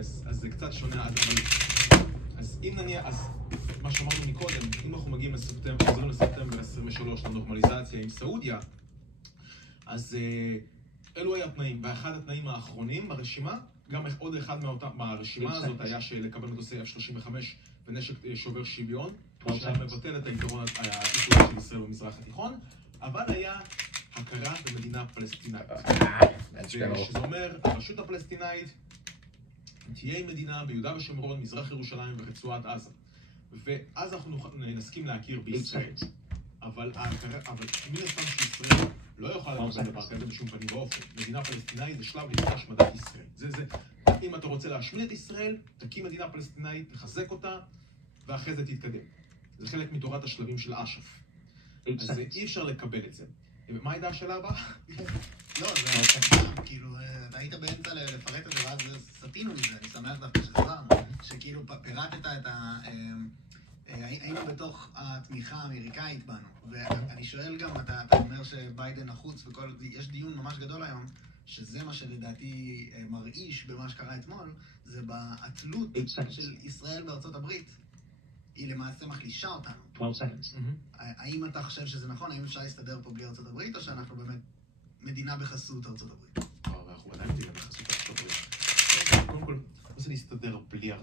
אז זה קצת שונה, אז אם נניח, אז מה שאמרנו מקודם, אם אנחנו מגיעים לספטמבר 23 לנורמליזציה עם סעודיה, אז אלו היה התנאים, ואחד התנאים האחרונים ברשימה, גם עוד אחד מהרשימה הזאת היה שלקבל מטוסי F-35 ונשק שובר שוויון, שהיה מבטל את היתרון של ישראל במזרח התיכון, אבל היה הכרה במדינה פלסטינאית. שזה אומר, הרשות הפלסטינאית תהיה מדינה ביהודה ושומרון, מזרח ירושלים ורצועת עזה. ואז אנחנו נסכים להכיר בישראל. אבל מן הסתם שישראל לא יכולה לקבל דבר כזה בשום פנים ואופן. מדינה פלסטינאית זה שלב לפני השמדת ישראל. אם אתה רוצה להשמיד את ישראל, תקים מדינה פלסטינאית, תחזק אותה, ואחרי זה תתקדם. זה חלק מתורת השלבים של אש"ף. אז אי אפשר לקבל את זה. מה הייתה השאלה הבאה? לא, כאילו, היית באמצע לפרט את זה, ואז סטינו מזה, אני שמח דווקא שחזרנו, שכאילו פירטת את היינו בתוך התמיכה האמריקאית בנו, ואני שואל גם, אתה אומר שביידן נחוץ וכל, יש דיון ממש גדול היום, שזה מה שלדעתי מרעיש במה שקרה אתמול, זה בהתלות של ישראל בארצות הברית. היא למעשה מחלישה אותנו. 12 seconds. האם אתה חושב שזה נכון? האם אפשר להסתדר פה בלי ארצות הברית, או שאנחנו באמת מדינה בחסות ארצות הברית? ואנחנו עדיין מדינה בחסות ארצות הברית. קודם כל, לא זה להסתדר בלי ארצות